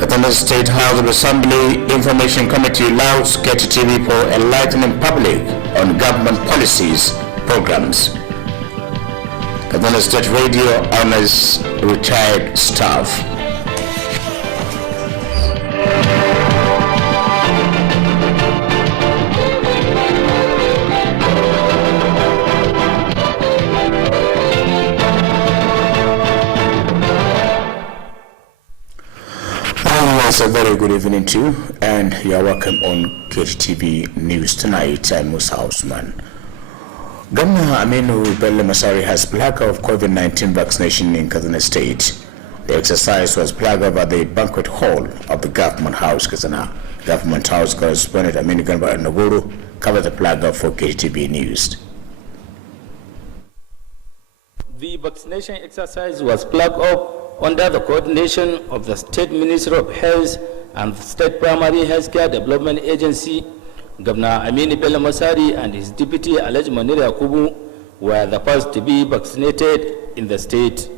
Kttv State House of Assembly Information Committee allows Kttv for enlightening public on government policies, programs. Kttv State Radio honors retired staff. A very good evening to you, and you are welcome on Kttv News tonight. I'm Musa Osman. Governor Aminu Bello Masari has flagged off COVID-19 vaccination in Kazana State. The exercise was flagged over the banquet hall of the Government House, Kazana. Government House correspondent Aminu Ganba Naguru covered the flag off for Kttv News. The vaccination exercise was flagged off under the coordination of the State Ministry of Health and the State Primary Healthcare Development Agency. Governor Aminu Bello Masari and his deputy Alhaji Manira Yakubu were the first to be vaccinated in the state.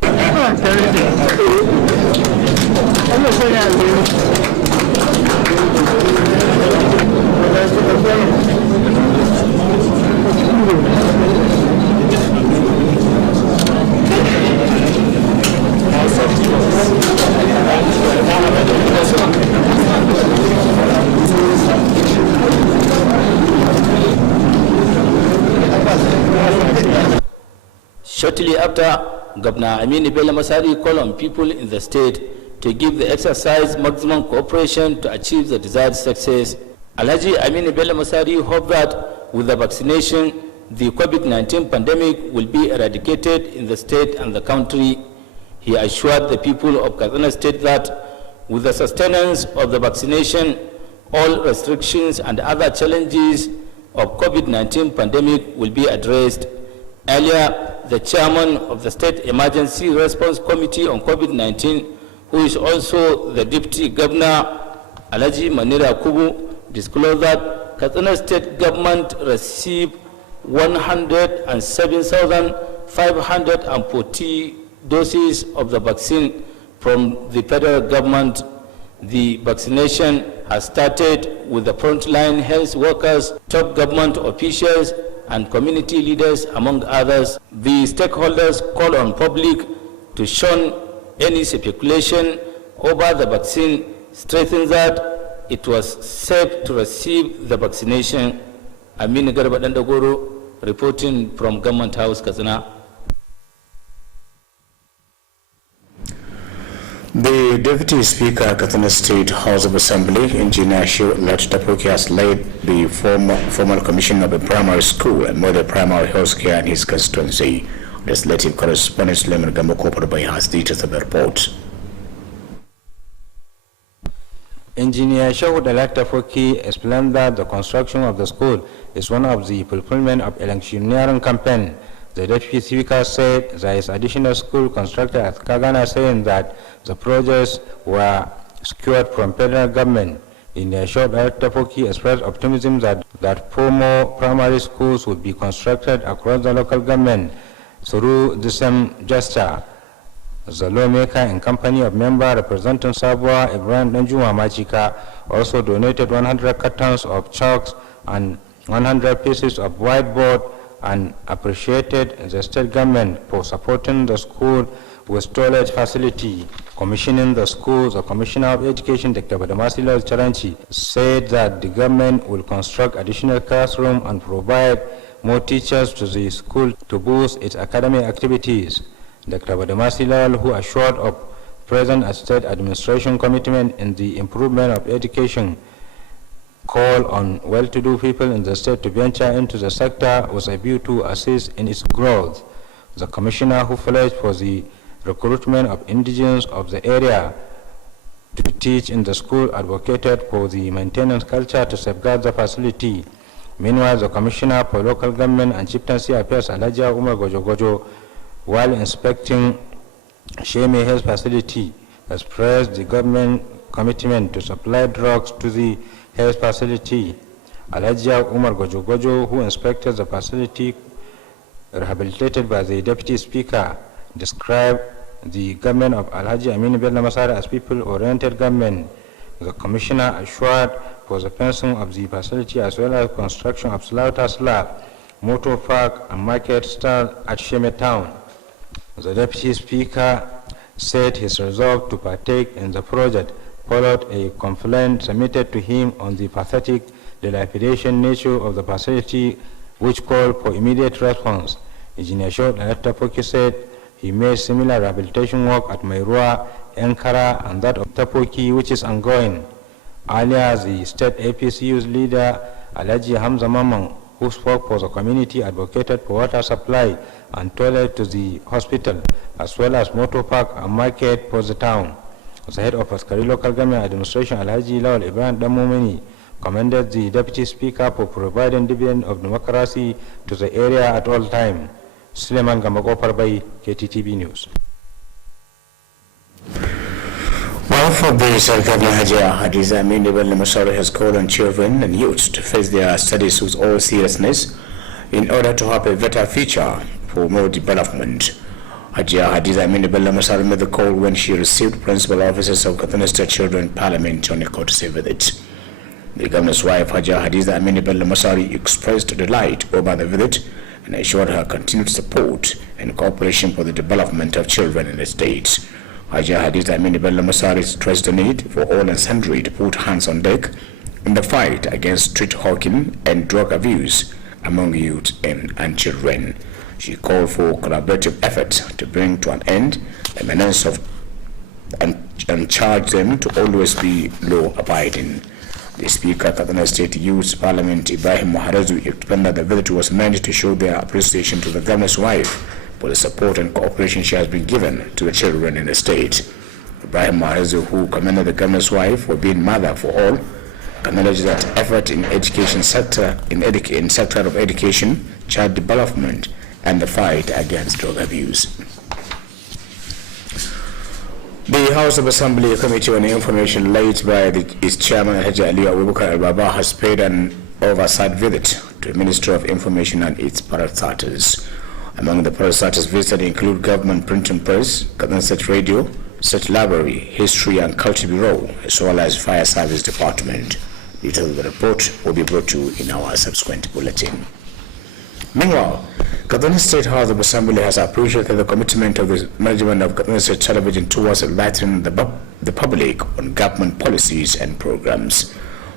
Shortly after, Governor Aminu Bello Masari called on people in the state to give the exercise maximum cooperation to achieve the desired success. Alhaji Aminu Bello Masari hoped that with the vaccination, the COVID-19 pandemic will be eradicated in the state and the country. He assured the people of Kazana State that with the sustenance of the vaccination, all restrictions and other challenges of COVID-19 pandemic will be addressed. Earlier, the chairman of the State Emergency Response Committee on COVID-19, who is also the deputy governor, Alhaji Manira Yakubu, disclosed that Kazana State government received 107,540 doses of the vaccine from the federal government. The vaccination has started with the frontline health workers, top government officials, and community leaders, among others. The stakeholders call on public to shun any speculation over the vaccine, stressing that it was safe to receive the vaccination. Amin Garba Dandagoro reporting from Government House, Kazana. The Deputy Speaker at Kttv State House of Assembly, Engineer Shehu Tapoki, has led the formal commission of a primary school and model primary health care in his constituency. Legislative correspondent Suleiman Gambo has details of the report. Engineer Shehu Tapoki explained that the construction of the school is one of the fulfillment of electioneering campaign. The Deputy Speaker said there is additional school constructed at Kagana, saying that the projects were secured from federal government. In a short, Tapoki expressed optimism that 4 more primary schools would be constructed across the local government through the same gesture. The lawmaker, in company of member representing Sabwa Ibrahim Danjuma Machika, also donated 100 cartons of chalks and 100 pieces of whiteboard and appreciated the state government for supporting the school with toilet facility. Commissioning the school, the Commissioner of Education, Dr. Badamasila Charanchi, said that the government will construct additional classrooms and provide more teachers to the school to boost its academic activities. Dr. Badamasila, who assured of present state administration commitment in the improvement of education, call on well-to-do people in the state to venture into the sector with a view to assist in its growth. The commissioner, who pledged for the recruitment of indigenes of the area to teach in the school, advocated for the maintenance culture to safeguard the facility. Meanwhile, the commissioner for local government and chieftaincy affairs, Alhaji Umar Gojo, while inspecting Sheme Health facility, expressed the government commitment to supply drugs to the health facility. Alhaji Umar Gojo, who inspected the facility rehabilitated by the Deputy Speaker, described the government of Alhaji Aminu Bello Masari as people-oriented government. The commissioner assured for the fencing of the facility as well as construction of slaughter slab, motor park and market stall at Sheme town. The deputy speaker said his resolve to partake in the project followed a complaint submitted to him on the pathetic dilapidation nature of the facility, which called for immediate response. Engineer Short Director Poki said he made similar rehabilitation work at Mairua, Ankara, and that of Tapoki, which is ongoing. Earlier, the state APCU's leader, Alhaji Hamza Mamman, who spoke for the community, advocated for water supply and toilet to the hospital, as well as motor park and market for the town. The head of Askari Local Government Administration, Alhaji Lawal Ibrahim Damumeni, commended the Deputy Speaker for providing dividend of democracy to the area at all times. Suleiman Gamago Parbai, Kttv News. Well, for this, Governor Hajia Hadiza Aminu Bello Masari has called on children and youths to face their studies with all seriousness in order to have a better future for more development. Hajia Hadiza Aminu Bello Masari made the call when she received principal officers of Kttv State Children Parliament on a courtesy visit. The governor's wife, Hajia Hadiza Aminu Bello Masari, expressed delight over the visit and assured her continued support and cooperation for the development of children in the state. Hajia Hadiza Aminu Bello Masari stressed the need for all and sundry to put hands on deck in the fight against street hawking and drug abuse among youth and children. She called for collaborative efforts to bring to an end the menace of and charged them to always be law-abiding. The Speaker of Kttv State Youth Parliament, Ibrahim Maharazu, explained that the visit was meant to show their appreciation to the governor's wife for the support and cooperation she has been given to the children in the state. Ibrahim Maharazu, who commended the governor's wife for being mother for all, acknowledged that effort in education sector, in sector of education, child development, and the fight against drug abuse. The House of Assembly Committee on Information, led by its chairman Haji Ali Abubakar Al-Baba, has paid an oversight visit to the Ministry of Information and its parastatals. Among the parastatals visited include Government Printing Press, Kttv State Radio, State Library, History and Culture Bureau, as well as Fire Service Department. Details of the report will be brought to you in our subsequent bulletin. Meanwhile, Kttv State House of Assembly has appreciated the commitment of the management of Kttv State Television towards enlightening the public on government policies and programs.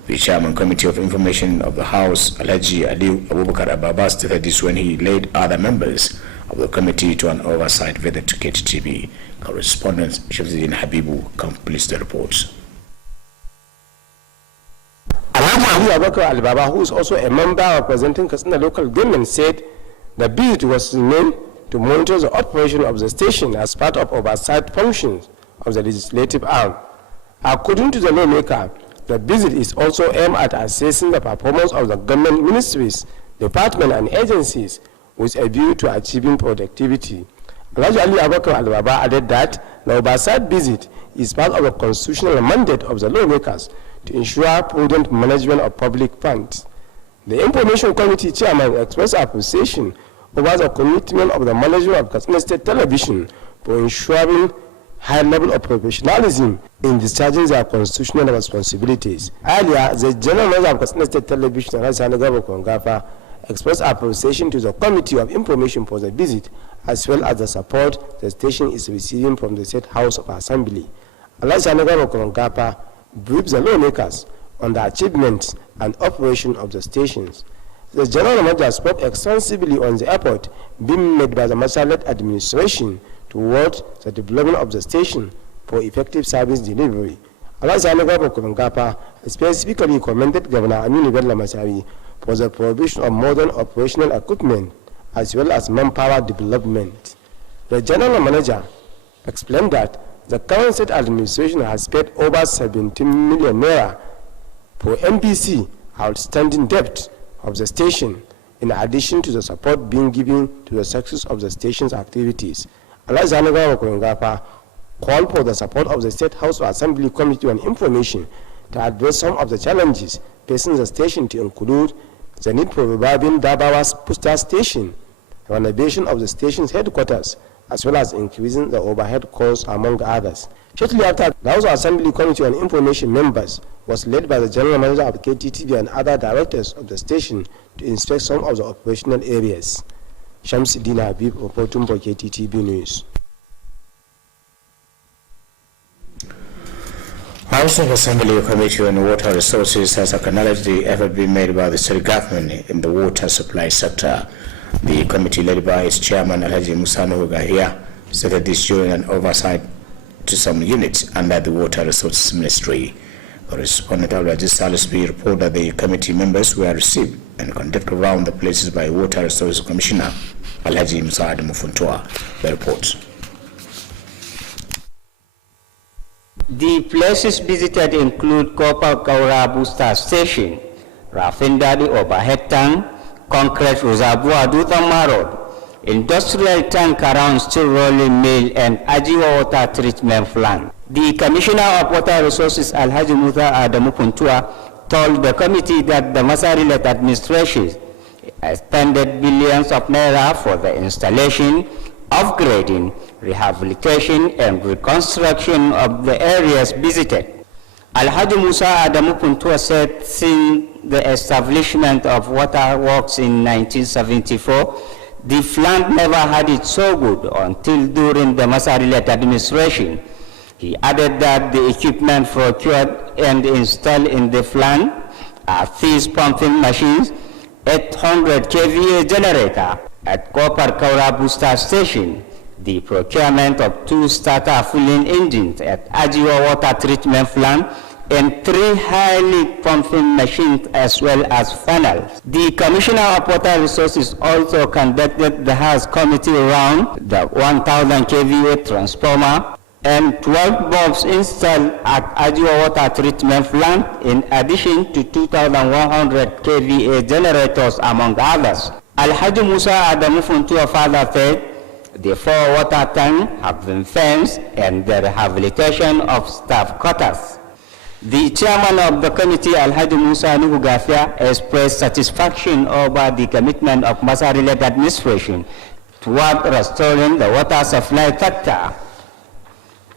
The Chairman Committee of Information of the House, Alhaji Ali Abubakar Ababa, stated this when he led other members of the committee to an oversight visit to Kttv. Correspondent Shamsuddin Habibu completes the reports. Alhaji Ali Abubakar Al-Baba, who is also a member representing Katsina local government, said the visit was named to monitor the operation of the station as part of oversight functions of the legislative arm. According to the lawmaker, the visit is also aimed at assessing the performance of the government ministries, departments, and agencies with a view to achieving productivity. Alhaji Ali Abubakar Al-Baba added that the oversight visit is part of the constitutional mandate of the lawmakers to ensure prudent management of public funds. The Information Committee Chairman expressed appreciation over the commitment of the management of Kttv State Television for ensuring high level of professionalism in discharging their constitutional responsibilities. Earlier, the General Manager of Kttv State Television, Rajanagaba Kongafa, expressed appreciation to the Committee of Information for the visit, as well as the support the station is receiving from the State House of Assembly. Rajanagaba Kongafa briefed the lawmakers on the achievements and operation of the stations. The General Manager spoke extensively on the effort being made by the Masalet administration towards the development of the station for effective service delivery. Alhaji Kurangapa specifically commended Governor Aminu Bello Masari for the provision of modern operational equipment as well as manpower development. The General Manager explained that the current state administration has paid over 17 million naira for MPC outstanding debt of the station, in addition to the support being given to the success of the station's activities. Alhaji Kurangapa called for the support of the State House of Assembly Committee on Information to address some of the challenges facing the station, to include the need for reviving Dabawa's booster station, renovation of the station's headquarters, as well as increasing the overhead costs, among others. Shortly after, the House Assembly Committee on Information members was led by the General Manager of Kttv and other directors of the station to inspect some of the operational areas. Shamsuddin Habib reporting for Kttv News. House of Assembly Committee on Water Resources has acknowledged the effort being made by the state government in the water supply sector. The committee, led by its chairman Alhaji Musa Gahia, stated this during an oversight to some units under the Water Resources Ministry. Correspondent Alhaji Salisbury reported that the committee members were received and conducted around the places by Water Resources Commissioner Alhaji Musa Mufuntua. The report. The places visited include Kopar Kaura Booster Station, Rafindadi Overhead Tank, Concrete Reservoir Dutama Road, Industrial Tank around Steel Rolling Mill, and Ajiwa Water Treatment Plant. The Commissioner of Water Resources Alhaji Musa Adamu Puntua told the committee that the Masari-led administration expended billions of naira for the installation, upgrading, rehabilitation, and reconstruction of the areas visited. Alhaji Musa Adamu Puntua said since the establishment of water works in 1974, the plant never had it so good until during the Masari-led administration. He added that the equipment procured and installed in the plant are fish pumping machines, 800 kVA generator at Kopar Kaura Booster Station, the procurement of 2 starter filling engines at Ajiwa Water Treatment Plant, and 3 highly pumping machines as well as funnels. The Commissioner of Water Resources also conducted the House Committee around the 1000 kVA transformer and 12 bulbs installed at Ajiwa Water Treatment Plant, in addition to 2,100 kVA generators, among others. Alhaji Musa Adamu Funtua further said the 4 water tanks have been fenced and the rehabilitation of staff quarters. The chairman of the committee, Alhaji Musa Gafia, expressed satisfaction over the commitment of Masari-led administration toward restoring the water supply sector.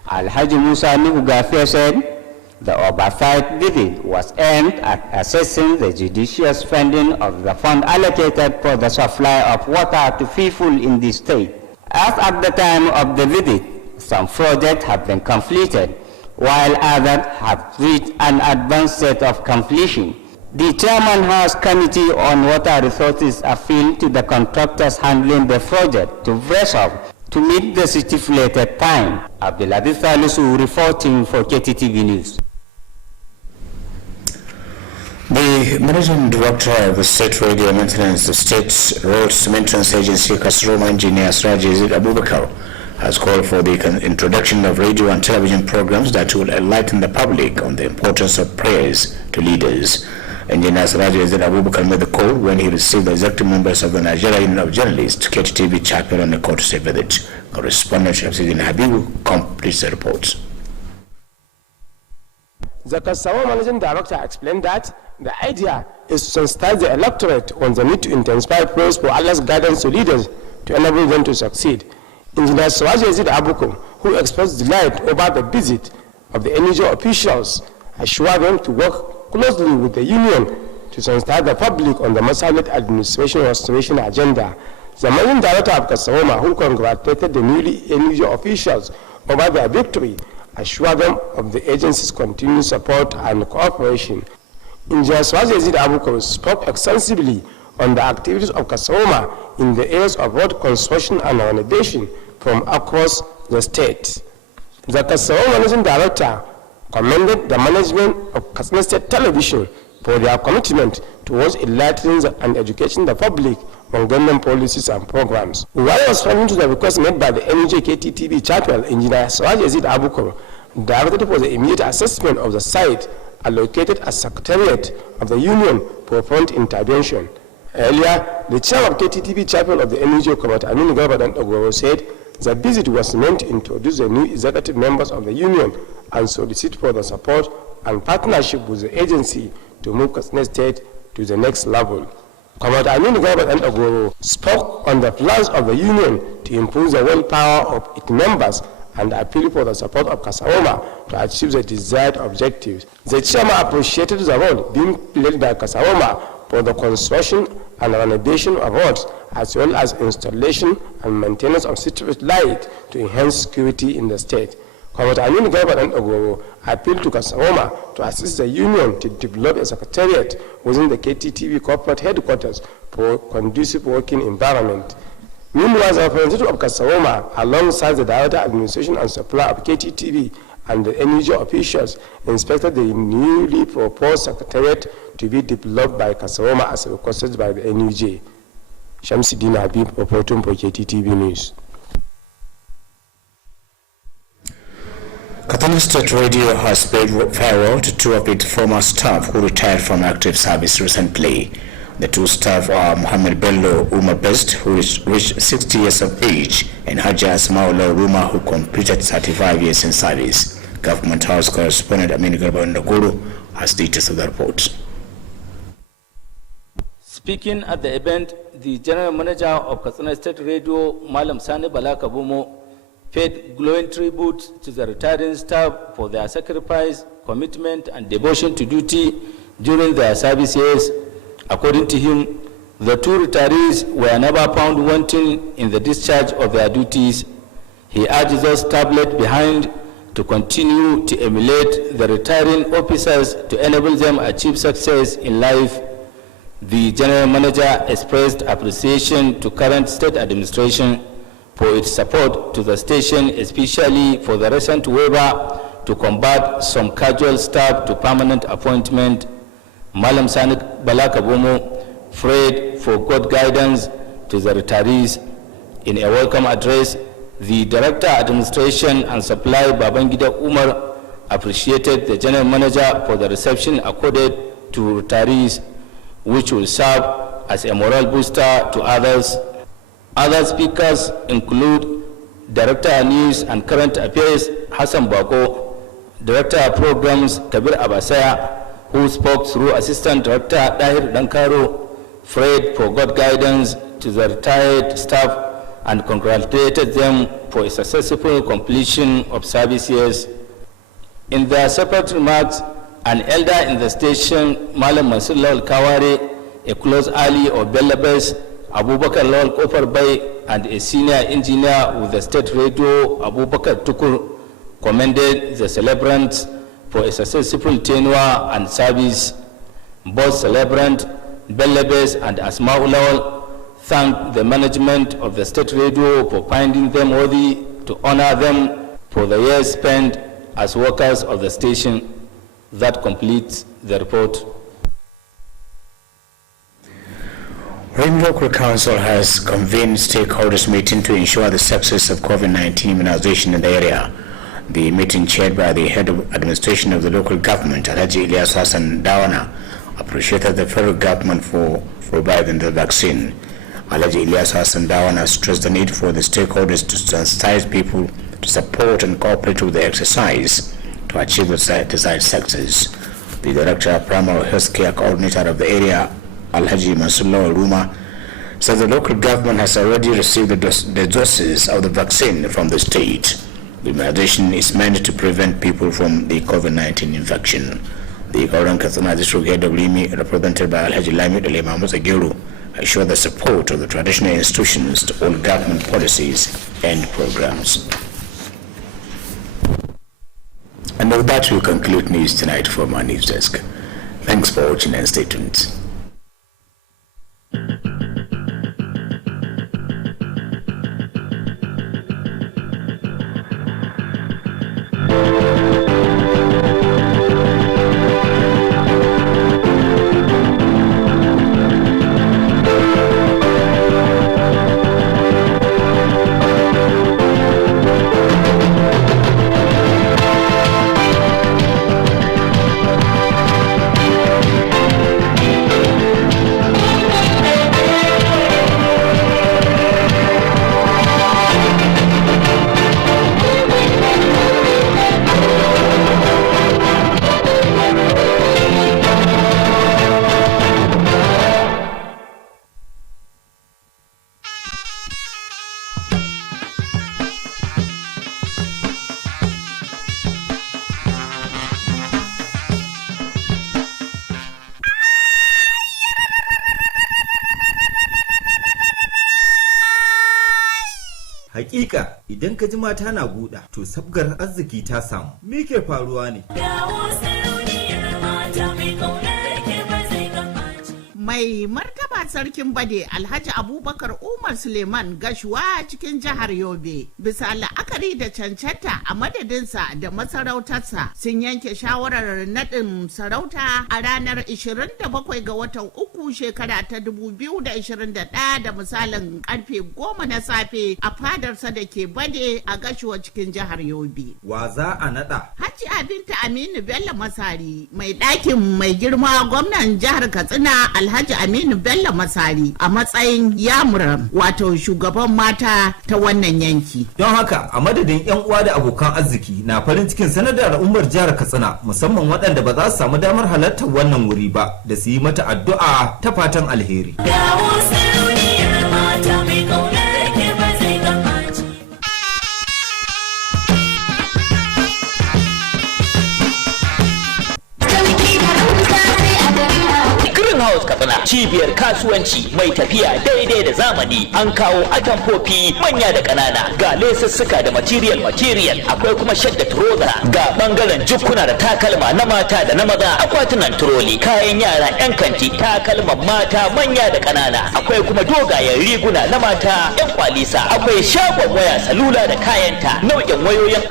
Alhaji Musa Gafia said the oversight visit was aimed at assessing the judicious spending of the fund allocated for the supply of water to people in the state. As at the time of the visit, some projects have been completed, while others have reached an advanced state of completion. The Chairman House Committee on Water Resources appealed to the contractors handling the project to brace up to meet the stipulated time. Abdulaziz Salisu reporting for Kttv News. The Managing Director of the State Radio Maintenance, the State Roads Maintenance Agency, Kasroma Engineer Siraj Abubakar, has called for the introduction of radio and television programs that will enlighten the public on the importance of prayers to leaders. Engineer Siraj Abubakar made the call when he received the executive members of the Nigeria Union of Journalists, Kttv Chapel, on the courtesy visit. Correspondent Shamsuddin Habib completes the report. The Kassawa Managing Director explained that the idea is to sensitize the electorate on the need to intensify prayers for Allah's guidance to leaders to enable them to succeed. Engineer Siraj Abubakar, who expressed delight over the visit of the NGO officials, assured them to work closely with the union to sensitize the public on the Masari-led administration restoration agenda. The Managing Director of Kassawa, who congratulated the newly NGO officials over their victory, assured them of the agency's continued support and cooperation. Engineer Siraj Abubakar spoke extensively on the activities of Kassawa in the areas of road construction and renovation from across the state. The Kassawa Managing Director commended the management of Katsina State Television for their commitment towards enlightening and educating the public on government policies and programs. While responding to the request made by the NUJ Kttv Chapel, Engineer Siraj Abubakar directed for the immediate assessment of the site allocated as Secretariat of the Union for prompt intervention. Earlier, the chair of Kttv Chapel of the NUJ Committee, Amin Gabadan Ogoro, said the visit was meant to introduce the new executive members of the Union and solicit for the support and partnership with the agency to move Katsina State to the next level. Comrade Aminu Garba Agoro spoke on the plans of the union to improve the willpower of its members and appeal for the support of Kasaroma to achieve the desired objectives. The chairman appreciated the role being played by Kasaroma for the construction and renovation of roads, as well as installation and maintenance of street light to enhance security in the state. Comrade Aminu Garba Agoro appealed to Kasaroma to assist the union to develop a secretariat within the Kttv corporate headquarters for conducive working environment. Meanwhile, the representative of Kasaroma, alongside the Director of Administration and Supply of Kttv and the NUJ officials, inspected the newly proposed secretariat to be developed by Kasaroma as requested by the NUJ. Shamsuddin Habib reporting for Kttv News. Kttv State Radio has paid farewell to two of its former staff who retired from active service recently. The two staff are Mohammed Bello Umar Best, who reached 60 years of age, and Haja Asmaullah Ruma, who completed 35 years in service. Government House correspondent Aminu Garba Agoro has details of the report. Speaking at the event, the General Manager of Kttv State Radio, Malam Sani Balaka Bumo, paid glowing tribute to the retiring staff for their sacrifice, commitment, and devotion to duty during their service years. According to him, the two retirees were never found wanting in the discharge of their duties. He urged those staff left behind to continue to emulate the retiring officers to enable them achieve success in life. The General Manager expressed appreciation to current state administration for its support to the station, especially for the recent waiver to convert some casual staff to permanent appointment. Malam Sani Balaka Bomo prayed for God guidance to the retirees. In a welcome address, the Director Administration and Supply Babangida Umar appreciated the General Manager for the reception accorded to retirees, which will serve as a moral booster to others. Other speakers include Director of News and Current Affairs Hassan Bako, Director of Programs Kabir Abasaya, who spoke through Assistant Director Dahir Dankaro, prayed for God guidance to the retired staff and congratulated them for a successful completion of service years. In their separate remarks, an elder in the station, Malam Mansur Lawal Kaware, a close ally of Bellabes, Abubakar Lawal Kofar Bay, and a senior engineer with the state radio, Abubakar Tukur, commended the celebrants for a successful tenure and service. Both celebrant, Bellabes and Asma'ul Lawal, thanked the management of the state radio for finding them worthy to honor them for the years spent as workers of the station. That completes the report. Rim Local Council has convened stakeholders meeting to ensure the success of COVID-19 immunization in the area. The meeting, chaired by the head of administration of the local government, Alhaji Ilyas Hassan Dawana, appreciated the federal government for providing the vaccine. Alhaji Ilyas Hassan Dawana stressed the need for the stakeholders to sensitize people to support and cooperate with the exercise to achieve the desired success. The Director of Primary Healthcare Coordinator of the area, Alhaji Mansur Lawal Ruma, said the local government has already received the doses of the vaccine from the state. The immunization is meant to prevent people from the COVID-19 infection. The Gauran Katsina District Head of Limi, represented by Alhaji Lamid Ali Mahmoud Agiru, assured the support of the traditional institutions to all government policies and programs. And with that, we conclude news tonight from our news desk. Thanks for watching and stay tuned. Hakika idan ka ji mata na guda to sabgar arziki ta samu. Me ke faruwa ne? Mai martaba sarkin Bade Alhaji Abubakar Umar Suleiman Gashuwa cikin jihar Yobe bisa la'akari da cancanta a madadinsa da masarautarsa sun yanke shawarar naɗin sarauta a ranar 27 ga watan uku shekara ta 2021 da misalin karfe 10 na safe a fadarsa da ke Bade a Gashuwa cikin jihar Yobe. Wa za a naɗa? Hajiya Binta Aminu Bello Masari mai ɗakin mai girma gwamnan jihar Katsina Alhaji Aminu Bello Masari a matsayin yamuran wato shugaban mata ta wannan yanki. Don haka a madadin 'yan uwa da abokan arziki na farin cikin sanar da al'ummar jihar Katsina musamman waɗanda ba za su samu damar halartar wannan wuri ba da su yi mata addu'a ta fatan alheri. House Katsina cibiyar kasuwanci mai tafiya daidai da zamani an kawo atamfofi manya da ƙanana ga lesussuka da material akwai kuma shadda trouser ga bangaren jukkuna da takalma na mata da na maza akwatunan troli kayan yara yan kanti takalman mata manya da ƙanana akwai kuma dogayen riguna na mata yan kwalisa akwai shagon waya salula da kayanta nau'in wayoyin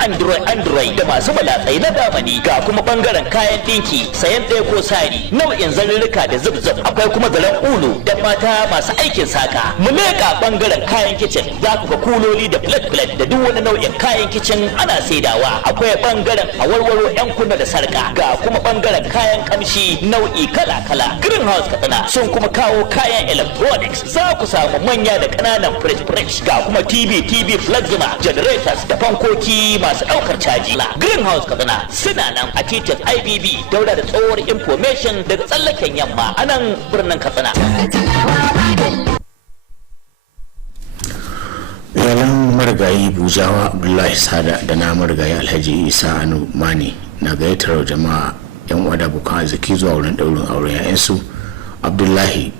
android da masu malatsai na zamani ga kuma bangaren kayan dinki sayan ɗaya ko sari nau'in zarurruka da zubzub akwai kuma zaren ulu da mata masu aikin saka mu leƙa bangaren kayan kicin za ku ga kuloli da plate da duk wani nau'in kayan kicin ana saidawa akwai bangaren awarwaro yan kunna da sarka ga kuma bangaren kayan kamshi nau'i kala greenhouse Katsina sun kuma kawo kayan electronics za ku samu manya da ƙananan fridge ga kuma tv plasma generators da fankoki masu ɗaukar caji greenhouse Katsina suna nan a titin IBB daura da tsohuwar information daga tsallaken yamma anan birnin Katsina. Iyalan marigayi Bujawa Abdullahi Sada da na marigayi Alhaji Isa Anu Mani na gayyatar jama'a yan uwa da abokan arziki zuwa wurin ɗaurin auren yayansu Abdullahi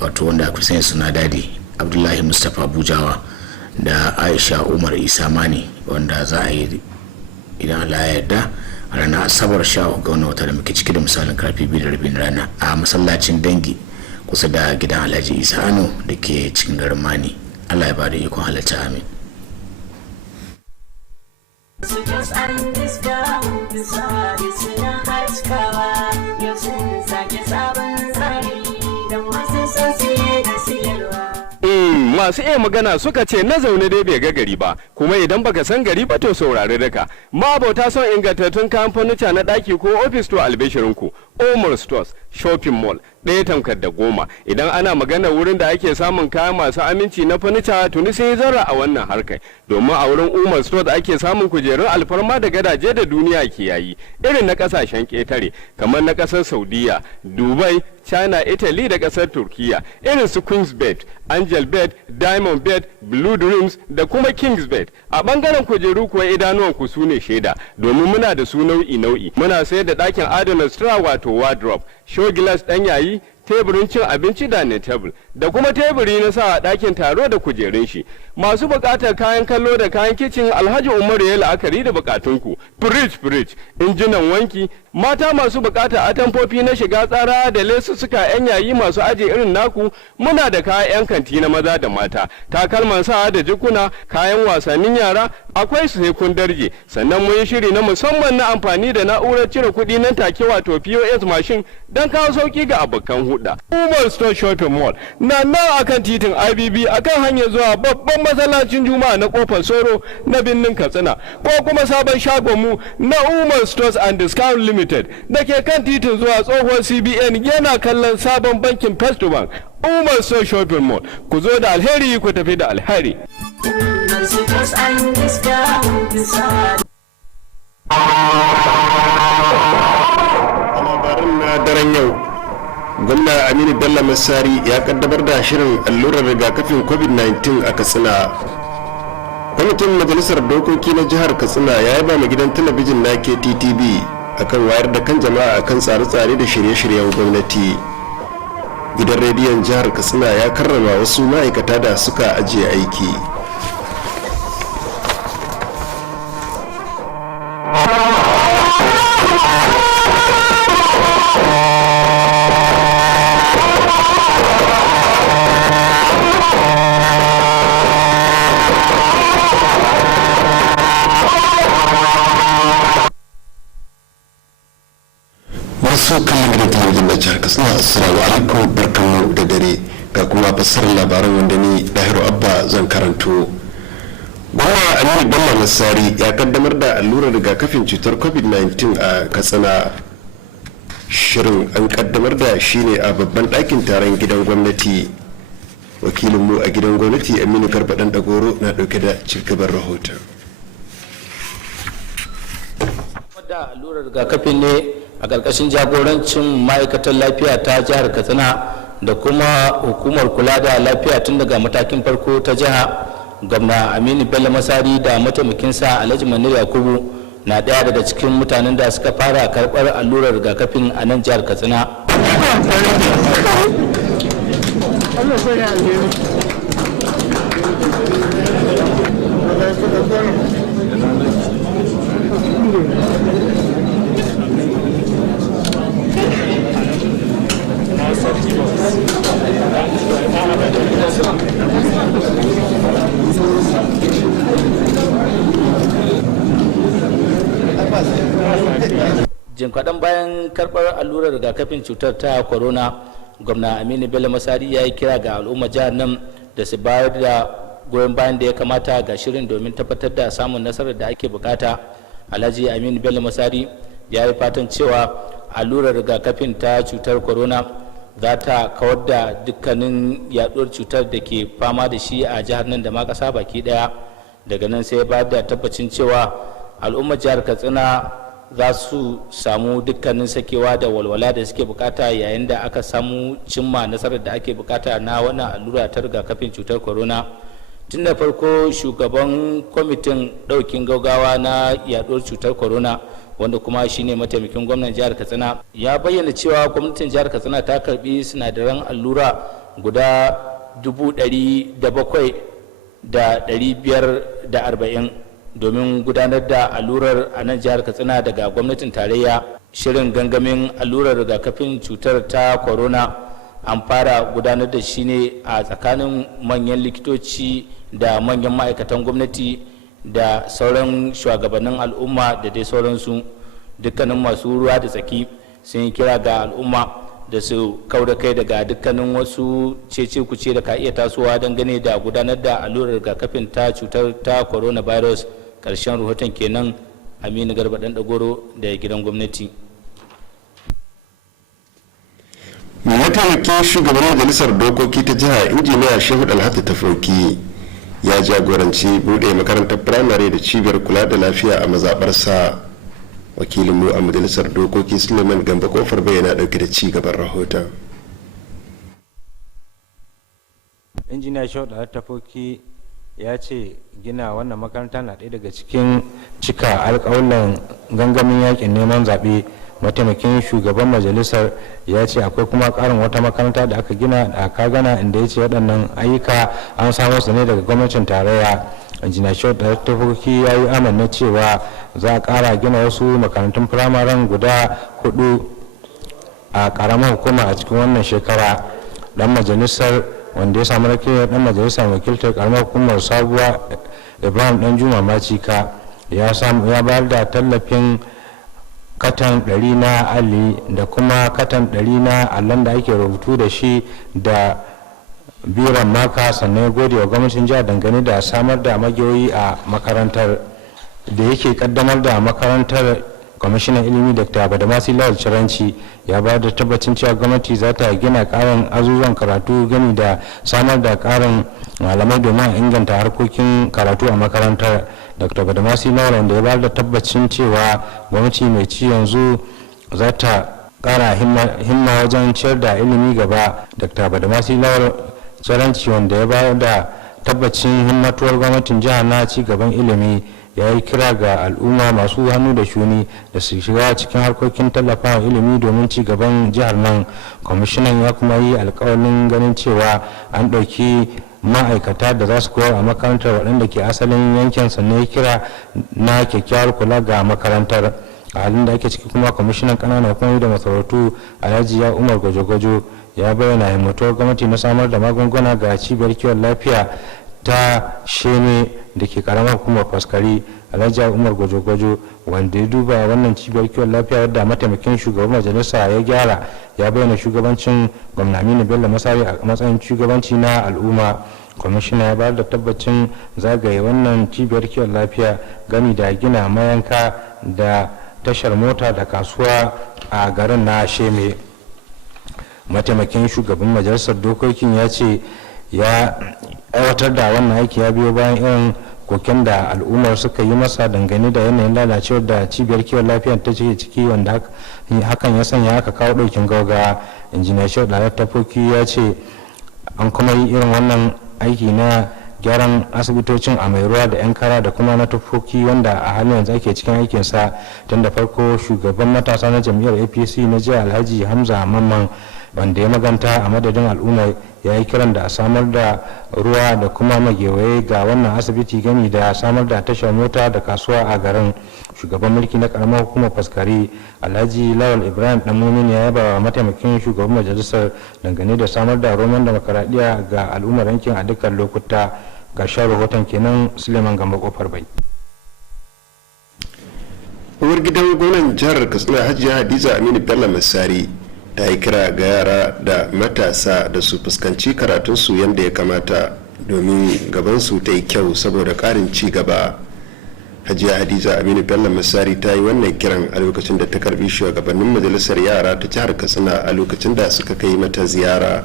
wato wanda aka sani suna dadi Abdullahi Mustapha Bujawa da Aisha Umar Isa Mani wanda za a yi idan Allah ya yarda a ranar Asabar 13 ga wata da muke ciki da misalin karfe 2:30 rana a masallacin dangi kusa da gidan Alhaji Isa Anu da ke cikin garin Mani. Allah ya bada ikon halatta amin. Masu iya magana suka ce na zaune dai bai ga gari ba, kuma idan baka san gari ba to saurari daka. Mabauta son ingantattun kayan furniture na daki ko office to albishirinku. Omar Stores Shopping Mall ɗaya tamkar da goma. Idan ana magana wurin da ake samun kaya masu aminci na furniture tuni sai zarra a wannan harkar. Domin a wurin Omar Stores ake samun kujerun alfarma da gadaje da duniya ke yayi, irin na kasashen ƙetare kamar na ƙasar Saudiya, Dubai, China, Italy da ƙasar Turkiya, irin su Queen's Bed, Angel Bed, Diamond Bed, Blue Dreams da kuma King's Bed. A bangaren kujeru kuwa idanuwan ku su ne shaida, domin muna da su nau'i. Muna sayar da ɗakin adana sutura wato wardrobe, show glass ɗan yayi, teburin cin abinci dining table da kuma teburi na sa a ɗakin taro da kujerun shi. Masu buƙatar kayan kallo da kayan kicin Alhaji Umaru ya la'akari da buƙatunku. Fridge, injinan wanki, mata masu buƙatar atamfofi na shiga tsara da lesussuka 'yan yayi masu aje irin naku, muna da kayan 'yan kanti na maza da mata, takalman sa da jikuna, kayan wasannin yara, akwai su sai kun darje. Sannan mun yi shiri na musamman na amfani da na'urar cire kuɗi nan take wato POS machine don kawo sauki ga abokan huda. Umar Store Shopping Mall na nan akan titin IBB akan hanyar zuwa babban masallacin Juma'a na Kofar Soro na birnin Katsina, ko kuma sabon shagon mu na Umar Stores and Discount Limited da ke kan titin zuwa tsohuwar CBN yana kallon sabon bankin First Bank. Umar Store Shopping Mall, ku zo da alheri ku tafi da alheri. Labarin na daren yau, gwamna Aminu Bello Masari ya kaddamar da shirin allurar rigakafin COVID-19 a Katsina. Kwamitin Majalisar Dokoki na Jihar Katsina ya yaba ma gidan talabijin na Kttv akan wayar da kan jama'a akan tsare-tsare da shirye-shiryen gwamnati. Gidan rediyon Jihar Katsina ya karrama wasu ma'aikata da suka ajiye aiki. masu kallon gidan talabijin na jihar katsina assalamu alaikum barkanmu da dare ga kuma fassarar labaran wanda ni dahiru abba zan karanto. gwamna aminu bello masari ya kaddamar da allurar rigakafin cutar covid-19 a katsina. shirin an kaddamar da shi ne a babban ɗakin taron gidan gwamnati. wakilinmu a gidan gwamnati aminu garba dan dagoro na ɗauke da cigaban rahoton. da allurar rigakafin ne a ƙarƙashin jagorancin ma'aikatan lafiya ta jihar katsina da kuma hukumar kula da lafiya tun daga matakin farko ta jiha. gwamna aminu bello masari da mataimakinsa alhaji manir yakubu na ɗaya daga cikin mutanen da suka fara karɓar allurar rigakafin a nan jihar katsina. jim kaɗan bayan karɓar allurar rigakafin cutar ta corona, gwamna aminu bello masari ya yi kira ga al'umma jihar nan da su bayar da goyon bayan da ya kamata ga shirin domin tabbatar da samun nasarar da ake bukata. alhaji aminu bello masari ya yi fatan cewa allurar rigakafin ta cutar corona za ta kawar da dukkanin yaduwar cutar da ke fama da shi a jihar nan da ma ƙasa baki ɗaya. daga nan sai ya bayar da tabbacin cewa al'ummar jihar katsina za su samu dukkanin sakewa da walwala da suke bukata yayin da aka samu cimma nasarar da ake bukata na wannan allura ta rigakafin cutar corona. tun da farko shugaban kwamitin daukin gaugawa na yaduwar cutar corona wanda kuma shine mataimakin gwamnan jihar katsina ya bayyana cewa gwamnatin jihar katsina ta karbi sinadaran allura guda 700,540 domin gudanar da allurar a nan jihar katsina daga gwamnatin tarayya. shirin gangamin allurar rigakafin cutar ta corona an fara gudanar da shi ne a tsakanin manyan likitoci da manyan ma'aikatan gwamnati da sauran shugabannin al'umma da dai sauransu. dukkanin masu ruwa da tsaki sun yi kira ga al'umma da su kauda kai daga dukkanin wasu cece kuce da ka iya tasowa dangane da gudanar da allurar rigakafin ta cutar ta coronavirus. karshen rahoton kenan. aminu garba dan dagoro da gidan gwamnati. mataimakin shugaban majalisar dokoki ta jiha injiniya shehu alhatu tafoki ya jagoranci bude makarantar firamare da cibiyar kula da lafiya a mazabarsa. wakilinmu a majalisar dokoki suleiman gamba kofar bayyana dauke da ci gaban rahoton. injiniya shehu alhatu tafoki ya ce gina wannan makaranta na ɗaya daga cikin cika alƙawalin gangamin yakin neman zaɓe. mataimakin shugaban majalisar ya ce akwai kuma ƙarin wata makaranta da aka gina a kagana inda ya ce waɗannan ayyuka an samu su ne daga gwamnatin tarayya. injiniya shehu da tafoki ya yi amanna cewa za a ƙara gina wasu makarantun firamaren guda 4 a ƙaramar hukuma a cikin wannan shekara. dan majalisar wanda ya samu rakiyar dan majalisar wakiltar ƙaramar hukumar sabuwa ibrahim danjuma macika ya bayar da tallafin katan 100 na alli da kuma katan 100 na allon da ake rubutu da shi da biran maka, sannan ya gode wa gwamnatin jihar dangane da samar da magiyoyi a makarantar. da yake kaddamar da makarantar, kwamishinan ilimi dr badamasi lawal ciranci ya bayar da tabbacin cewa gwamnati za ta gina karin azuzuwan karatu gani da samar da karin malamai domin inganta harkokin karatu a makarantar. dr badamasi lawal wanda ya bayar da tabbacin cewa gwamnati mai ci yanzu za ta kara himma wajen ciyar da ilimi gaba. dr badamasi lawal ciranci wanda ya bayar da tabbacin himmatuwar gwamnatin jihar na ci gaban ilimi ya yi kira ga al'umma masu hannu da shuni da su shiga cikin harkokin tallafawa ilimi domin ci gaban jihar nan. kwamishinan ya kuma yi alkawalin ganin cewa an ɗauki ma'aikata da za su koyar a makarantar waɗanda ke asalin yankin, sannan ya kira na kyakkyawar kula ga makarantar. a halin da ake ciki kuma kwamishinan ƙananan hukumomi da masarautu alhaji ya umar gwajo-gwajo ya bayyana himmatuwar gwamnati na samar da magunguna ga cibiyar kiwon lafiya ta sheme da ke karamar hukumar faskari alhaji umar gwajo-gwajo wanda ya duba wannan cibiyar kiwon lafiya wadda mataimakin shugaban majalisa ya gyara ya bayyana shugabancin gwamna Aminu Bello Masari a matsayin shugabanci na al'umma. Kwamishina ya bayar da tabbacin zagaye wannan cibiyar kiwon lafiya gami da gina mayanka da tashar mota da kasuwa a garin na sheme. Mataimakin shugaban majalisar dokokin ya ce ya aiwatar da wannan aiki ya biyo bayan irin koken da al'ummar suka yi masa dangane da yanayin lalacewar da cibiyar kiwon lafiyar ta ce ciki wanda hakan ya sanya aka kawo ɗaukin gaugawa. Injiniya Shehu Dalar Tafoki ya ce an kuma yi irin wannan aiki na gyaran asibitocin a mai ruwa da yan kara da kuma na tafoki wanda a halin yanzu ake cikin aikinsa. Tun da farko shugaban matasa na jam'iyyar APC na jiya Alhaji Hamza Mamman wanda ya maganta a madadin al'umma ya yi kiran da a samar da ruwa da kuma magewaye ga wannan asibiti gami da samar da tashar mota da kasuwa a garin. Shugaban mulki na karamar hukumar faskari Alhaji Lawal Ibrahim Damomin ya yaba wa mataimakin shugaban majalisar dangane da samar da roman demokaradiyya ga al'ummar yankin a dukkan lokuta. Ƙarshen rahoton kenan. Suleiman Gamba Kofar Bai. uwar gidan gwamnan jihar Katsina Hajiya Hadiza Aminu Bello Masari ta yi kira ga yara da matasa da su fuskanci karatunsu yadda ya kamata domin gabansu ta yi kyau saboda ƙarin ci gaba. Hajiya Hadiza Aminu Bello Masari ta yi wannan kiran a lokacin da ta karbi shugabannin majalisar yara ta jihar Katsina a lokacin da suka kai mata ziyara.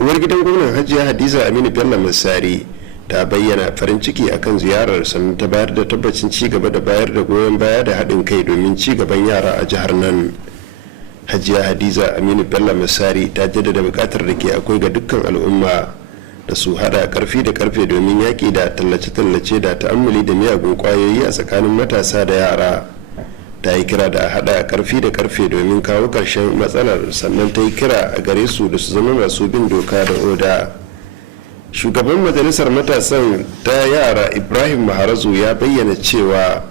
Uwar gidan gwamnan Hajiya Hadiza Aminu Bello Masari ta bayyana farin ciki akan ziyarar sannan ta bayar da tabbacin ci gaba da bayar da goyon baya da haɗin kai domin ci gaban yara a jihar nan. Hajiya Hadiza Aminu Bello Masari ta jaddada buƙatar da ke akwai ga dukkan al'umma da su hada karfi da karfe domin yaƙi da tallace-tallace da ta'ammuli da miyagun ƙwayoyi a tsakanin matasa da yara. Ta yi kira da hada karfi da karfe domin kawo ƙarshen matsalar sannan ta yi kira a gare su da su zama masu bin doka da oda. Shugaban majalisar matasan ta yara Ibrahim Maharazu ya bayyana cewa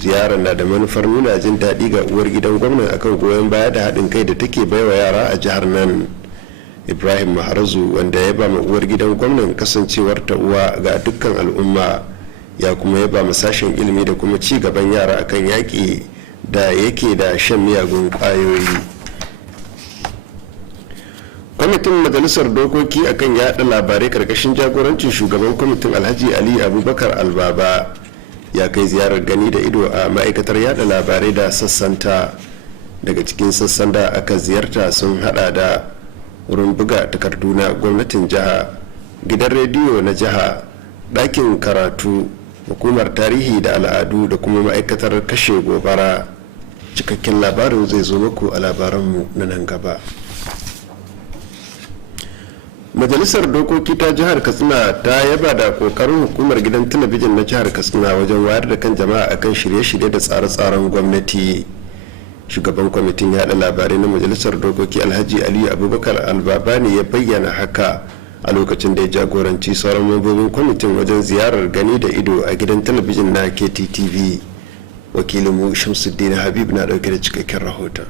ziyarar na da manufar nuna jin daɗi ga uwar gidan gwamnan akan goyon baya da haɗin kai da take baiwa yara a jihar nan. Ibrahim Maharazu wanda ya ba uwar gidan gwamnan kasancewar ta uwa ga dukkan al'umma ya kuma ya ba sashen ilimi da kuma ci gaban yara akan yaƙi da yake da shan miyagun ƙwayoyi. Kwamitin majalisar dokoki akan yaɗa labarai karkashin jagorancin shugaban kwamitin Alhaji Ali Abubakar Albaba ya kai ziyarar gani da ido a ma'aikatar yaɗa labarai da sassanta. Daga cikin sassan da aka ziyarta sun hada da wurin buga takardu na gwamnatin jiha, gidan rediyo na jiha, ɗakin karatu, hukumar tarihi da al'adu da kuma ma'aikatar kashe gobara. Cikakken labarin zai zo muku a labaranmu na nan gaba. Majalisar dokoki ta jihar Katsina ta yaba da kokarin hukumar gidan talabijin na jihar Katsina wajen wayar da kan jama'a akan shirye-shirye da tsare-tsaren gwamnati. Shugaban kwamitin yada labarai na majalisar dokoki Alhaji Ali Abubakar Albaba ne ya bayyana haka a lokacin da ya jagoranci sauran mambobin kwamitin wajen ziyarar gani da ido a gidan talabijin na Kttv. Wakilinmu Shamsuddin Habib na dauke da cikakken rahoton.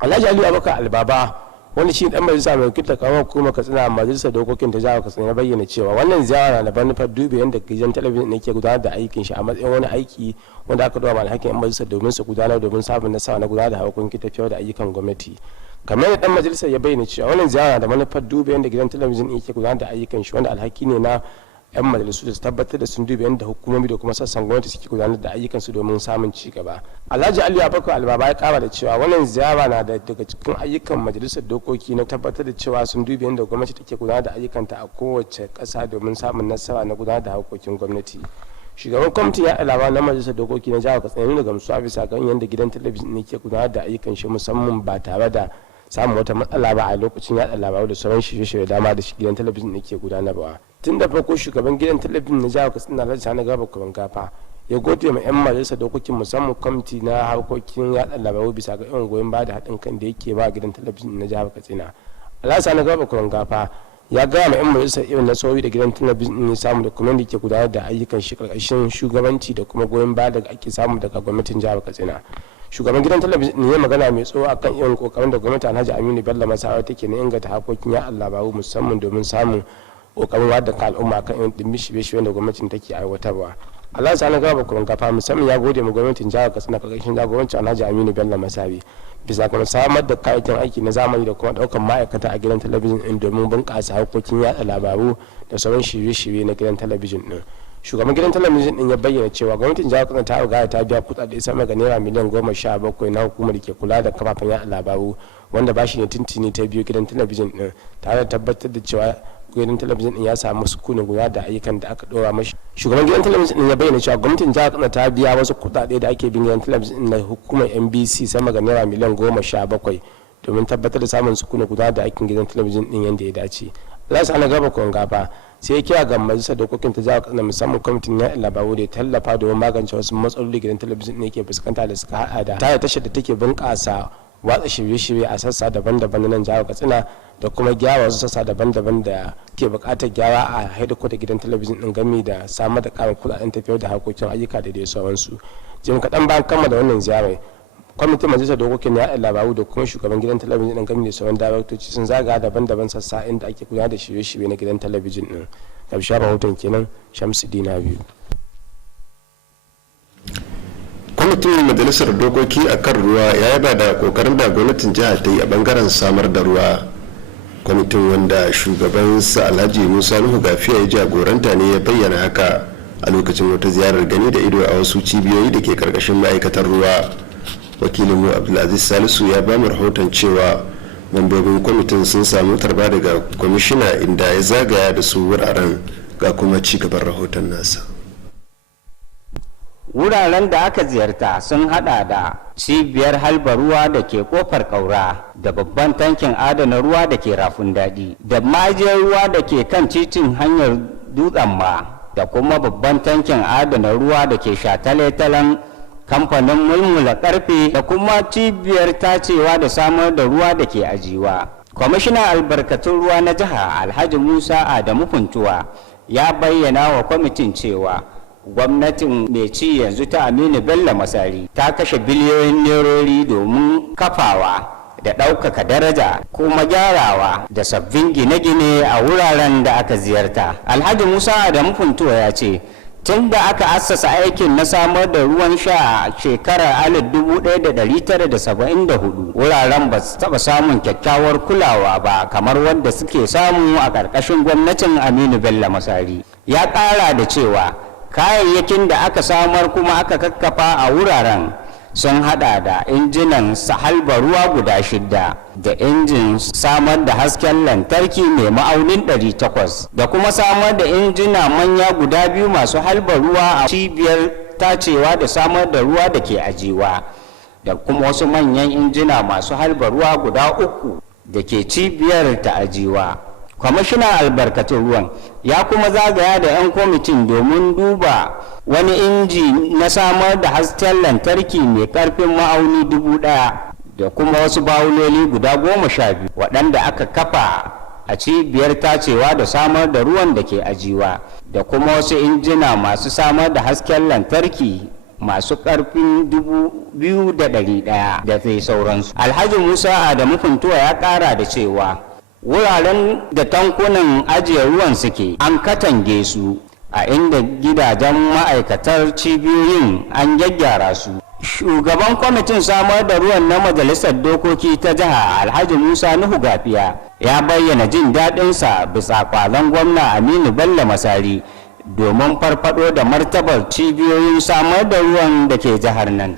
Alhaji Ali Abubakar Albaba wani shi dan majalisa mai wakilta karamar hukumar Katsina a majalisar dokokin ta jihar Katsina ya bayyana cewa wannan ziyara na da manufar duba yadda gidan talabijin ne ke gudanar da aikin shi a matsayin wani aiki wanda aka dora alhakin yan majalisar domin su gudanar domin samun nasara na gudanar da harkokin tafiyar da ayyukan gwamnati. Kamar da dan majalisar ya bayyana cewa wannan ziyara na da manufar duba yadda gidan talabijin ne ke gudanar da ayyukan shi wanda alhaki ne na yan majalisu da su tabbatar da sun duba yadda hukumomi da kuma sassan gwamnati suke gudanar da ayyukansu domin samun ci gaba. Alhaji Ali Abubakar Albaba ya kara da cewa wannan ziyara na daga cikin ayyukan majalisar dokoki na tabbatar da cewa sun duba yadda gwamnati take gudanar da ayyukanta a kowace ƙasa domin samun nasara na gudanar da harkokin gwamnati. Shugaban kwamitin yaɗa labarai na majalisar dokoki na jihar Katsina nuna gamsuwa bisa kan yadda gidan talabijin ne ke gudanar da ayyukan shi musamman ba tare da samun wata matsala ba a lokacin yaɗa labarai da sauran shirye-shirye dama da gidan talabijin ne ke gudanarwa. Tun da farko shugaban gidan talabijin na jihar Katsina Alhaji Sani Garba Kurangafa ya gode ma 'yan majalisar dokokin musamman kwamiti na harkokin yaɗa labarai bisa ga yawan goyon baya da haɗin kan da yake ba gidan talabijin na jihar Katsina. Alhaji Sani Garba Kurangafa ya gaya ma 'yan majalisar irin nasarori da gidan talabijin ne samu da kuma da ke gudanar da ayyukan shi karkashin shugabanci da kuma goyon baya da ake samu daga gwamnatin jihar Katsina. shugaban gidan talabijin ne ya magana mai tsawo akan irin kokarin da gwamnati Alhaji Aminu Bello Masarawa take na inganta harkokin yaɗa labaru musamman domin samun kokarin wadda ka al'umma kan irin dimmi shirye-shiryen da gwamnatin take aiwatarwa. Allah Sani Garba Kurungafa musamman ya gode ma gwamnatin jihar Katsina karkashin jagorancin Alhaji Aminu Bello Masari bisa kuma samar da kayayyakin aiki na zamani da kuma daukan ma'aikata a gidan talabijin din domin bunƙasa harkokin yaɗa labaru da sauran shirye-shirye na gidan talabijin din. Shugaban gidan talabijin din ya bayyana cewa gwamnatin jihar Katsina ta riga ta biya kuɗaɗe sama ga naira miliyan 17 na hukumar da ke kula da kafafen yaɗa labaru wanda bashi ne tuntuni ta biyo gidan talabijin din tare da tabbatar da cewa gidan talabijin din ya samu sukunin guda da ayyukan da aka dora mashi. Shugaban gidan talabijin din ya bayyana cewa gwamnatin jihar Kano ta biya wasu kuɗaɗe da ake bin gidan talabijin na hukumar NBC sama ga naira miliyan 17 domin tabbatar da samun sukunin guda da aikin gidan talabijin din yadda ya dace. Allah Sani Garba Kurungafa sai ya kira ga majalisar dokokin ta jihar Kano musamman kwamitin na labaru da ya tallafa domin magance wasu matsaloli gidan talabijin ne ke fuskanta da suka hada da tare tashar da take bunƙasa watsa shirye-shirye a sassa daban-daban na nan jihar Katsina da kuma gyara wasu sassa daban-daban da ke bukatar gyara a hedikwatar gidan talabijin din gami da samar da karin kudaden tafiyar da harkokin ayyuka da dai sauransu. Jim kaɗan bayan kammala da wannan ziyarar kwamitin majalisar dokokin na yaɗa labaru da kuma shugaban gidan talabijin din gami da sauran daraktoci sun zaga daban-daban sassa inda ake gudanar da shirye-shirye na gidan talabijin din. Ƙarshen rahoton kenan Shamsuddina biyu. kwamitin majalisar dokoki a kan ruwa ya yaba da kokarin da gwamnatin jihar ta yi a bangaren samar da ruwa. Kwamitin wanda shugabansa Alhaji Musa Nuhu Gafiya ya jagoranta ne ya bayyana haka a lokacin wata ziyarar gani da ido a wasu cibiyoyi da ke karkashin ma'aikatar ruwa. Wakilinmu Abdulaziz Salisu ya ba mu rahoton cewa mambobin kwamitin sun samu tarba daga kwamishina inda ya zagaya da su wuraren, ga kuma ci gaban rahoton nasa. Wuraren da aka ziyarta sun hada da cibiyar halba ruwa da ke kofar kaura da babban tankin adana ruwa da ke rafin daɗi da majiyar ruwa da ke kan titin hanyar dutsen ma da kuma babban tankin adana ruwa da ke shataletalen kamfanin mulmula karfe da kuma cibiyar tacewa da samar da ruwa da ke ajiwa. Kwamishinan albarkatun ruwa na jiha Alhaji Musa Adamu Funtuwa ya bayyana wa kwamitin cewa gwamnatin mai ci yanzu ta Aminu Bello Masari ta kashe biliyoyin nerori domin kafawa da ɗaukaka daraja kuma gyarawa da sabbin gine-gine a wuraren da aka ziyarta. Alhaji Musa Adamu Funtuwa ya ce tun da aka assasa aikin na samar da ruwan sha a shekarar 1974 wuraren ba su taɓa samun kyakkyawar kulawa ba kamar wadda suke samu a ƙarƙashin gwamnatin Aminu Bello Masari. Ya ƙara da cewa kayayyakin da aka samar kuma aka kakkafa a wuraren sun hada da injinan halba ruwa guda 6 da injin samar da hasken lantarki mai ma'aunin 800 da kuma samar da injina manya guda 2 masu halba ruwa a cibiyar tacewa da samar da ruwa da ke ajiwa da kuma wasu manyan injina masu halba ruwa guda 3 da ke cibiyar ta ajiwa. Kwamishinan albarkatun ruwan ya kuma zagaya da 'yan kwamitin domin duba wani inji na samar da hasken lantarki mai karfin ma'auni 1000 da kuma wasu bawuloli guda 12 waɗanda aka kafa a cibiyar tacewa da samar da ruwan da ke ajiwa da kuma wasu injina masu samar da hasken lantarki masu karfin 2100 da sai sauransu. Alhaji Musa Adamu Funtuwa ya ƙara da cewa wuraren da tankunan ajiye ruwan suke an katange su a inda gidajen ma'aikatar cibiyoyin an gyaggyara su. Shugaban kwamitin samar da ruwan na majalisar dokoki ta jiha Alhaji Musa Nuhu Gafiya ya bayyana jin daɗinsa bisa kwazon gwamna Aminu Bello Masari domin farfado da martabar cibiyoyin samar da ruwan da ke jihar nan.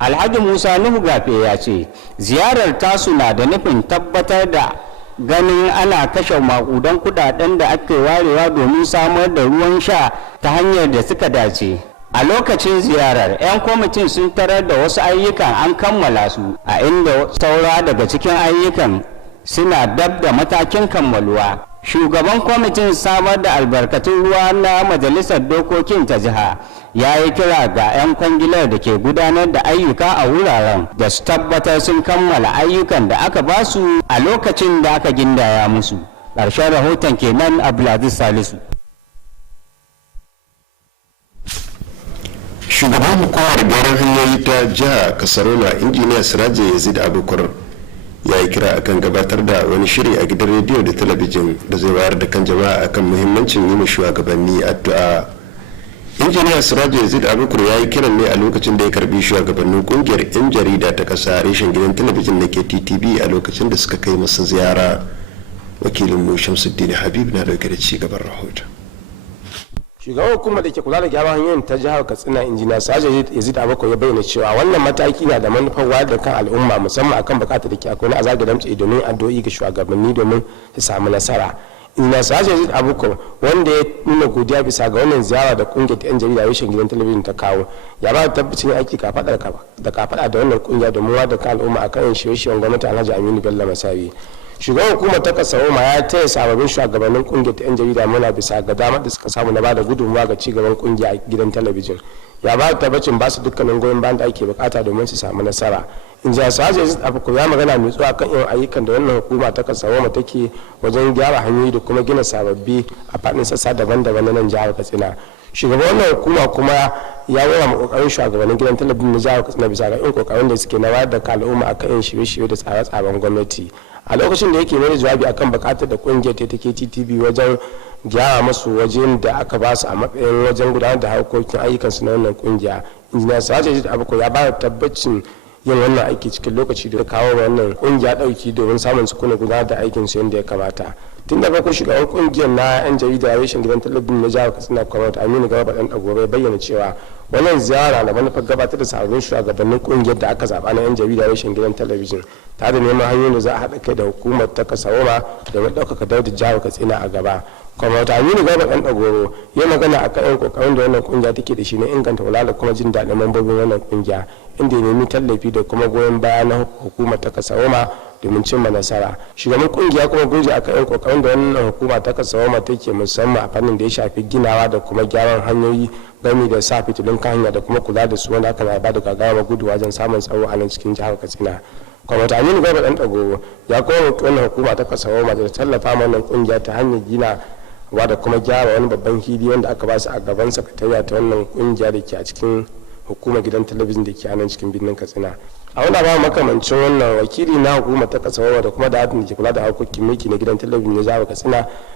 Alhaji Musa Nuhu Gafiya ya ce ziyarar tasu na da nufin tabbatar da ganin ana kashe makudan kudaden da ake warewa domin samar da ruwan sha ta hanyar da suka dace. A lokacin ziyarar 'yan kwamitin sun tarar da wasu ayyukan an kammala su a inda saura daga cikin ayyukan suna dab da matakin kammaluwa. Shugaban kwamitin samar da albarkatun ruwa na majalisar dokokin ta jiha ya yi kira ga 'yan kwangilar da ke gudanar da ayyuka a wuraren da su tabbatar sun kammala ayyukan da aka ba su a lokacin da aka gindaya musu. Ƙarshen rahoton kenan Abdulaziz Salisu. shugaban hukumar gyaran hanyoyi ta jiha kasarona injiniya siraje yazid abubakar ya yi kira akan gabatar da wani shiri a gidan rediyo da talabijin da zai wayar da kan jama'a akan muhimmancin yi shugabanni addu'a. injiniya siraje yazid abubakar ya yi kiran ne a lokacin da ya karbi shugabannin kungiyar 'yan jarida ta kasa reshen gidan talabijin na Kttv a lokacin da suka kai masa ziyara. wakilin mu Shamsuddin Habib na dauke da ci gaban rahoton. shugaban hukumar da ke kula da gyaran hanyoyin ta jihar katsina injiniya siraje yazid abubakar ya bayyana cewa wannan mataki na da manufar wayar da kan al'umma musamman akan bukatar da ke akwai na azaga damtse domin addu'o'i ga shugabanni domin su samu nasara. injiniya siraje yazid abubakar wanda ya nuna godiya bisa ga wannan ziyara da kungiyar ta 'yan jarida rashin gidan talabijin ta kawo ya ba da tabbacin aiki kafada da wannan kungiya domin wayar da kan al'umma akan yin shirye-shiryen gwamnati alhaji aminu bello masari. shugaban hukumar ta kasaroma ya taya sababbin shugabannin kungiyar ta 'yan jarida muna bisa ga damar da suka samu na bada gudunmawa ga cigaban kungiya a gidan talabijin. ya ba da tabbacin ba su dukkanin goyon bayan da ake bukata domin su samu nasara. injiniya siraje yazid abubakar ya magana mai tsawo kan irin ayyukan da wannan hukuma ta kasaroma take wajen gyara hanyoyi da kuma gina sababbi a faɗin sassa daban-daban na nan jihar katsina. shugaban wannan hukuma kuma ya wura ma kokarin shugabannin gidan talabijin na jihar katsina bisa ga irin kokarin da suke na wayar da al'umma akan yin shirye-shirye da tsare-tsaren gwamnati. a lokacin da yake mai jawabi akan bukatar da kungiyar ta Kttv wajen gyara masu wajen da aka ba su a matsayin wajen gudanar da harkokin ayyukansu na wannan kungiya, injiniya siraje yazid abubakar ya ba da tabbacin yin wannan aiki cikin lokaci da kawo wannan kungiya dauki domin samun sukunin gudanar da aikin su yadda ya kamata. tun da farko shugaban kungiyar na 'yan jarida reshen gidan talabijin na jihar katsina kwamata aminu garba dan dagoro bayyana cewa wannan ziyara da manufar gabatar da sabbin shugabannin kungiyar da aka zaba na 'yan jarida reshen gidan talabijin ta da neman hanyoyin da za a haɗa kai da hukumar ta kasaroma domin ɗaukaka darajar jihar katsina a gaba. kwamata aminu garba dan dagoro ya magana a kan kokarin da wannan kungiya take da shi na inganta wala da kuma jin daɗin mambobin wannan kungiya inda ya nemi tallafi da kuma goyon baya na hukumar ta kasaroma domin cimma nasara. shugaban kungiya kuma guje a kan kokarin da wannan hukuma ta kasaroma take musamman a fannin da ya shafi ginawa da kuma gyaran hanyoyi gami da sa fitilun kan hanya da kuma kula da su wanda aka ba da gagawa gudu wajen samun tsaro a nan cikin jihar katsina. kwamata aminu garba dan dagoro ya kuma wannan hukuma ta kasaroma da tallafa wannan kungiya ta hanyar gina da kuma gyara wani babban hili wanda aka ba su a gaban sakatariya ta wannan kungiya da ke a cikin hukumar gidan talabijin da ke a nan cikin birnin katsina. a wani ba makamancin wannan wakili na hukumar ta kasarwa da kuma da hatin da ke kula da harkokin mulki na gidan talabijin na jihar katsina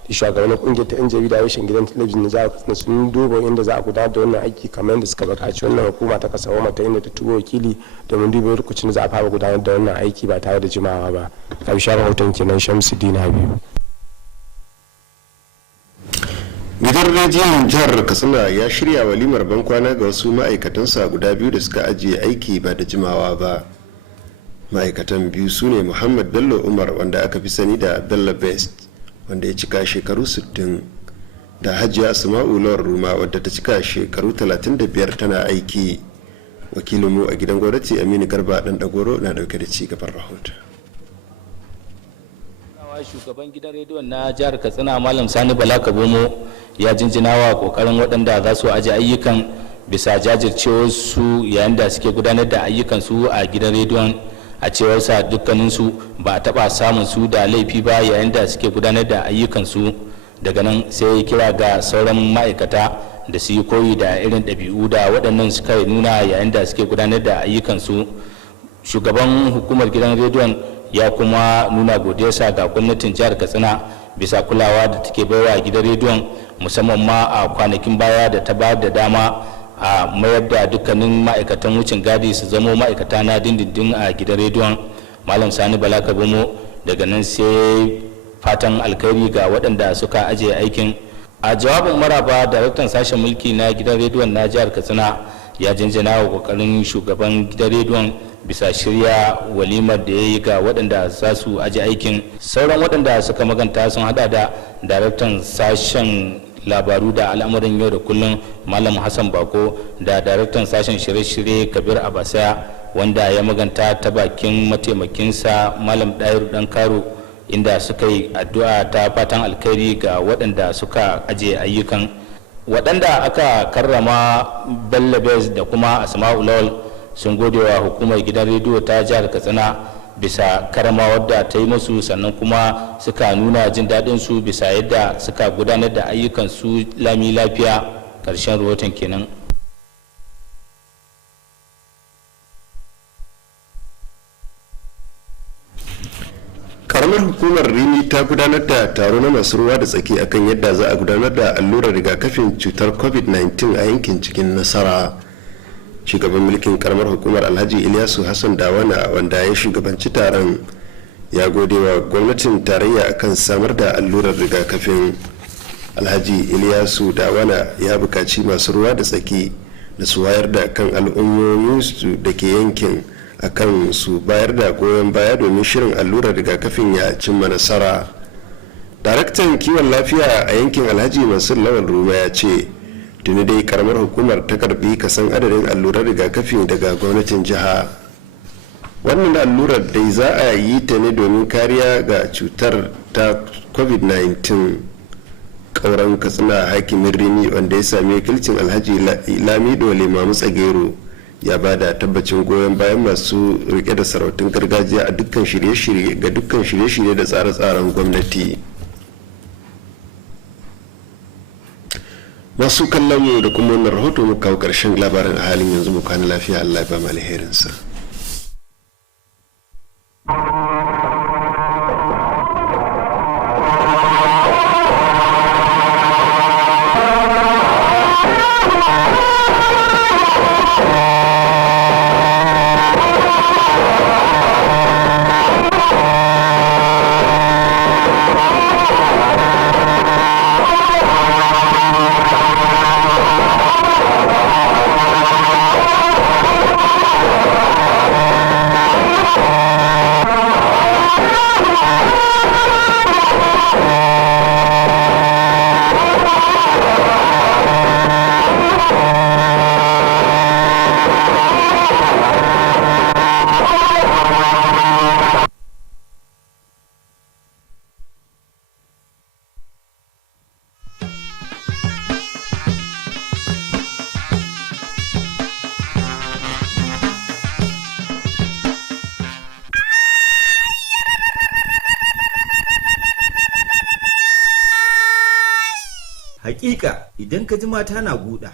da shugabannin kungiyar ta 'yan jarida rashin gidan talabijin na jihar katsina sun duba inda za a gudanar da wannan aiki kamar yadda suka buƙaci wannan hukuma ta kasarwa ta inda ta turo wakili domin duba lokacin da za a fara gudanar da wannan aiki ba tare da jimawa ba. ƙarshen rahoton kenan Shamsuddin Habibu. gidan rediyon jihar katsina ya shirya walimar bankwana ga wasu ma'aikatansa guda biyu da suka ajiye aiki ba da jimawa ba. ma'aikatan biyu su ne muhammad bello umar wanda aka fi sani da bello best wanda ya cika shekaru 60 da hajiya asma'u lawar ruma wadda ta cika shekaru 35 tana aiki. wakilinmu a gidan gwamnati aminu garba dan dagoro na dauke da ci gaban rahoton. shugaban gidan rediyon na jihar katsina malam sani bala kabomo ya jinjina wa kokarin waɗanda za su aji ayyukan bisa jajircewar su yayin da suke gudanar da ayyukan su a gidan rediyon. a cewarsa dukkanin su ba a taɓa samun su da laifi ba yayin da suke gudanar da ayyukan su. daga nan sai ya kira ga sauran ma'aikata da su yi koyi da irin ɗabi'u da waɗannan suka nuna yayin da suke gudanar da ayyukan su. shugaban hukumar gidan rediyon ya kuma nuna godiyarsa ga gwamnatin jihar katsina bisa kulawa da take baiwa gidan rediyon musamman ma a kwanakin baya da ta bayar da dama a mayar da dukkanin ma'aikatan wucin gadi su zamo ma'aikata na dindindin a gidan rediyon. malam sani bala kabomo daga nan sai fatan alkhairi ga waɗanda suka ajiye aikin. a jawabin maraba daraktan sashen mulki na gidan rediyon na jihar katsina ya jinjina wa kokarin shugaban gidan rediyon bisa shirya walimar da ya yi ga waɗanda za su aji aikin. sauran waɗanda suka maganta sun hada da daraktan sashen labaru da al'amuran yau da kullum malam hassan bako da daraktan sashen shirye-shirye kabir abasaya wanda ya maganta ta bakin mataimakinsa malam ɗayiru ɗan karo inda suka yi addu'a ta fatan alkhairi ga waɗanda suka ajiye ayyukan. waɗanda aka karrama bello bez da kuma asma'u lawal sun gode wa hukumar gidan rediyo ta jihar katsina bisa karamawar da ta yi musu sannan kuma suka nuna jin daɗin su bisa yadda suka gudanar da ayyukan su lami lafiya. ƙarshen rahoton kenan. karamar hukumar rini ta gudanar da taro na masu ruwa da tsaki akan yadda za a gudanar da allurar rigakafin cutar covid-19 a yankin cikin nasara. Shugaban mulkin karamar hukumar Alhaji Ilyasu Hassan Dawana, wanda ya shugabanci taron, ya gode wa gwamnatin tarayya akan samar da allurar rigakafin. Alhaji Ilyasu Dawana ya buƙaci masu ruwa da tsaki da su wayar da kan al'ummominsu da ke yankin akan su bayar da goyon baya domin shirin allurar rigakafin ya cimma nasara. Daraktan kiwon lafiya a yankin Alhaji Mansur Lawal Ruma ya ce tuni dai karamar hukumar ta karbi kasan adadin allurar rigakafi daga gwamnatin jiha. Wannan allurar dai za a yi ta ne domin kariya ga cutar ta covid-19. Kauran Katsina hakimin Rini, wanda ya sami wakilcin Alhaji Lamido Limamu Tsagero, ya ba da tabbacin goyon bayan masu rike da sarautun gargajiya a dukkan shirye-shirye da tsare-tsaren gwamnati. Masu kallon mu da kuma wannan rahoto mu kawo karshen labarin a halin yanzu. mu kwana lafiya. Allah ya ba mu alherinsa. Hakika idan ka ji mata na guda